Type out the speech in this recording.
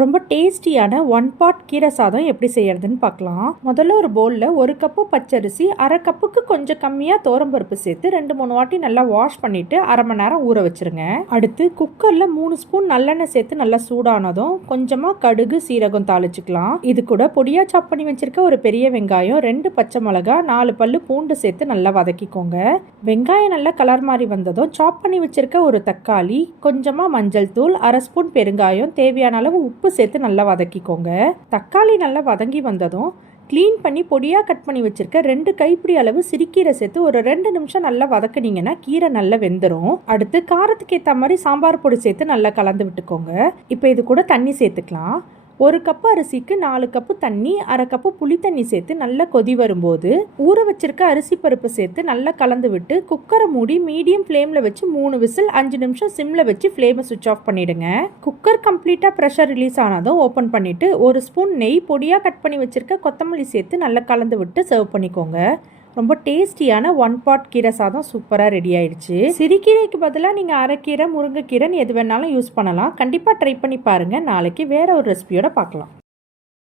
ரொம்ப டேஸ்டியான 1 பாட் கீரை சாதம் எப்படி செய்யறதுன்னு பார்க்கலாம். முதல்ல ஒரு பவுலில் 1 கப்பு பச்சரிசி, அரை கப்புக்கு கொஞ்சம் கம்மியாக தோரம்பருப்பு சேர்த்து 2-3 வாட்டி நல்லா வாஷ் பண்ணிட்டு அரை மணி நேரம் ஊற வச்சிருங்க. அடுத்து குக்கரில் 3 ஸ்பூன் நல்லெண்ணெய் சேர்த்து நல்லா சூடானதும் கொஞ்சமாக கடுகு சீரகம் தாளிச்சுக்கலாம். இது கூட பொடியாக சாப் பண்ணி வச்சிருக்க ஒரு பெரிய வெங்காயம், 2 பச்சை மிளகா, 4 பல்லு பூண்டு சேர்த்து நல்லா வதக்கிக்கோங்க. வெங்காயம் நல்லா கலர் மாதிரி வந்ததும் சாப் பண்ணி வச்சிருக்க ஒரு தக்காளி, கொஞ்சமாக மஞ்சள் தூள், அரை ஸ்பூன் பெருங்காயம், தேவையான அளவு உப்பு சேர்த்து நல்லா வதக்கிக்கோங்க. தக்காளி நல்லா வதங்கி வந்ததும் க்ளீன் பண்ணி பொடியாக கட் பண்ணி வச்சிருக்க 2 கைப்பிடி அளவு சிறுகீரை சேர்த்து ஒரு 2 நிமிஷம் நல்லா வதக்குனீங்கன்னா கீரை நல்லா வெந்துடும். அடுத்து காரத்துக்கு ஏற்ற மாதிரி சாம்பார் பொடி சேர்த்து நல்லா கலந்து விட்டுக்கோங்க. இப்போ இது கூட தண்ணி சேர்த்துக்கலாம். 1 கப்பு அரிசிக்கு 4 கப்பு தண்ணி, அரை கப்பு புளி தண்ணி சேர்த்து நல்லா கொதி வரும்போது ஊற வச்சிருக்க அரிசி பருப்பு சேர்த்து நல்லா கலந்து விட்டு குக்கரை மூடி மீடியம் ஃப்ளேமில் வச்சு 3 விசில் 5 நிமிஷம் சிம்மில் வச்சு ஃப்ளேமை சுவிட்ச் ஆஃப் பண்ணிடுங்க. குக்கர் கம்ப்ளீட்டாக ப்ரெஷர் ரிலீஸ் ஆனதும் ஓப்பன் பண்ணிவிட்டு 1 ஸ்பூன் நெய், பொடியாக கட் பண்ணி வச்சிருக்க கொத்தமல்லி சேர்த்து நல்லா கலந்து விட்டு சர்வ் பண்ணிக்கோங்க. ரொம்ப டேஸ்டியான 1 பாட் கீரை சாதம் சூப்பராக ரெடி ஆயிடுச்சு. சிறுகீரைக்கு பதிலாக நீங்கள் அரைக்கீரை, முருங்கைக்கீரைன்னு எது வேணாலும் யூஸ் பண்ணலாம். கண்டிப்பாக ட்ரை பண்ணி பாருங்கள். நாளைக்கு வேற ஒரு ரெசிபியோட பார்க்கலாம்.